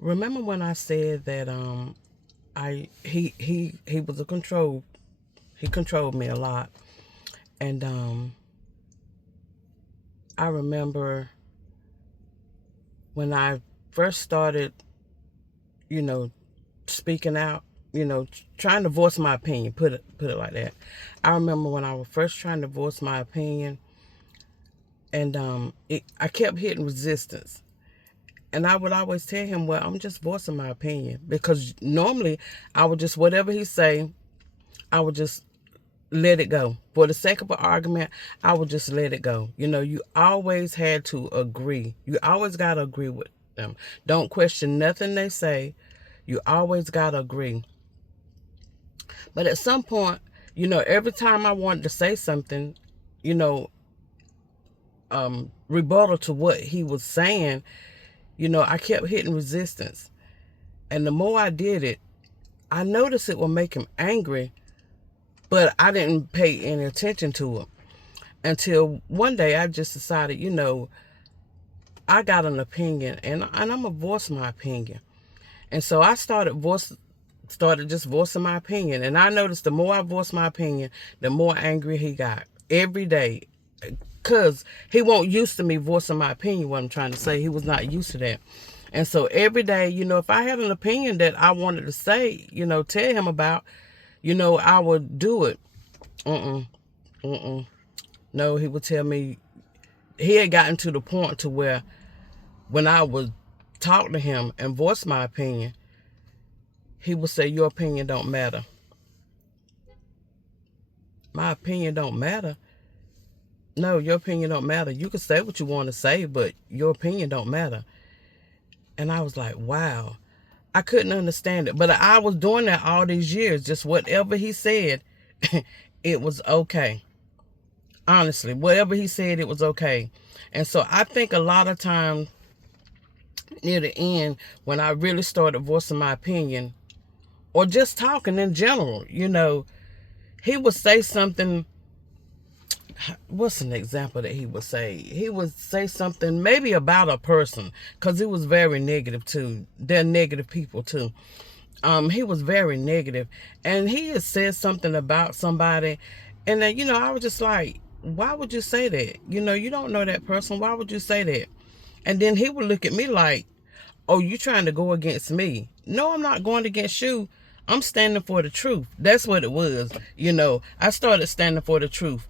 Remember when I said that I he was a control he controlled me a lot. And I remember when I first started, you know, speaking out, trying to voice my opinion, put it like that. I remember when I was first trying to voice my opinion, and I kept hitting resistance. And I would always tell him, well, I'm just voicing my opinion, because normally I would just, whatever he say, I would just let it go. For the sake of an argument, I would just let it go. You always had to agree. You always got to agree with them. Don't question nothing they say. You always got to agree. But at some point, every time I wanted to say something, you know, rebuttal to what he was saying, I kept hitting resistance. And the more I did it, I noticed it would make him angry, but I didn't pay any attention to it until one day I just decided, I got an opinion, and I'm going to voice my opinion. And so I started just voicing my opinion. And I noticed the more I voiced my opinion, the more angry he got every day. Because he wasn't used to me voicing my opinion, what I'm trying to say. He was not used to that. And so every day, if I had an opinion that I wanted to say, tell him about, I would do it. Mm-mm, mm-mm. No, he would tell me, he had gotten to the point to where when I would talk to him and voice my opinion, he would say, your opinion don't matter. My opinion don't matter. No, your opinion don't matter. You can say what you want to say, but your opinion don't matter. And I was like, wow. I couldn't understand it. But I was doing that all these years. Just whatever he said, it was okay. Honestly, whatever he said, it was okay. And so I think a lot of times near the end, when I really started voicing my opinion, or just talking in general, he would say something. What's an example that he would say? He would say something maybe about a person, because he was very negative too. They're negative people too. He was very negative, and he had said something about somebody, and then I was just like, why would you say that? You don't know that person. Why would you say that? And then he would look at me like, oh, you trying to go against me? No, I'm not going against you. I'm standing for the truth. That's what it was. I started standing for the truth.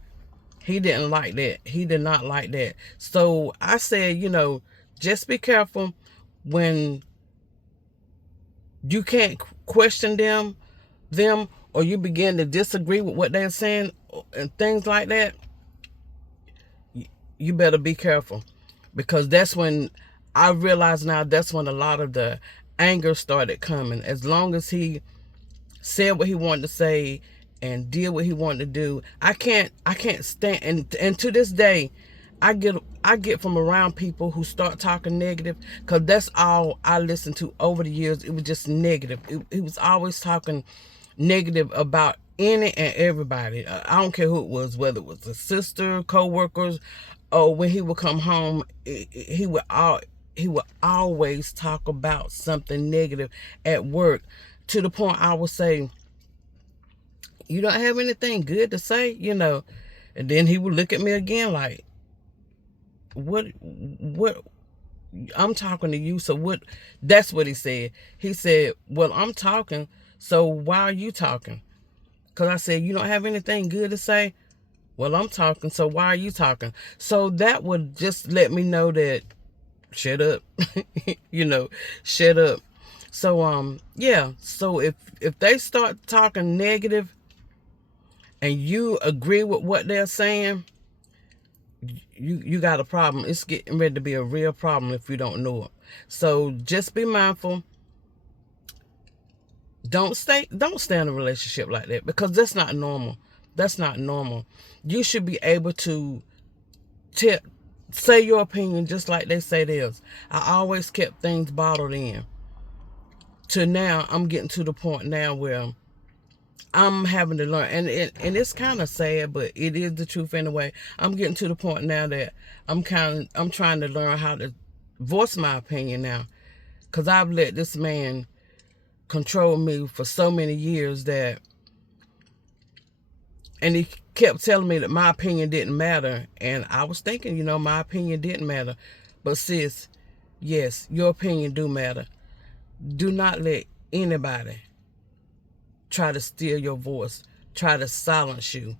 He didn't like that. He did not like that. So I said, just be careful when you can't question them, or you begin to disagree with what they're saying and things like that. You better be careful, because that's when I realize now, that's when a lot of the anger started coming. As long as he said what he wanted to say and did what he wanted to do, I can't stand. And to this day, I get from around people who start talking negative, because that's all I listened to over the years. It was just negative. He was always talking negative about any and everybody. I don't care who it was, whether it was a sister, co-workers, or when he would come home, he would always talk about something negative at work, to the point I would say, you don't have anything good to say, and then he would look at me again like, what I'm talking to you, so what? That's what he said. He said, well, I'm talking, so why are you talking? Because I said, you don't have anything good to say? Well, I'm talking, so why are you talking? So that would just let me know that, shut up. Shut up. So yeah, so if they start talking negative and you agree with what they're saying, you got a problem. It's getting ready to be a real problem if you don't know it. So just be mindful. Don't stay in a relationship like that, because that's not normal. That's not normal. You should be able to say your opinion just like they say theirs. I always kept things bottled in. To now, I'm getting to the point now where I'm having to learn, and it's kind of sad, but it is the truth anyway. I'm getting to the point now that I'm trying to learn how to voice my opinion now, Because I've let this man control me for so many years and he kept telling me that my opinion didn't matter. And I was thinking, you know, my opinion didn't matter. But sis, yes, your opinion do matter. Do not let anybody try to steal your voice, try to silence you,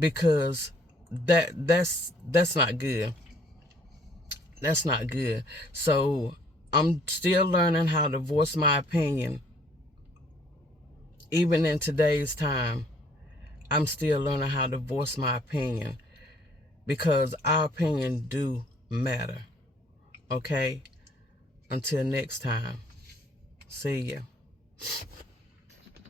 because that's not good. That's not good. So I'm still learning how to voice my opinion. Even in today's time, I'm still learning how to voice my opinion, because our opinion do matter. Okay? Until next time. See ya.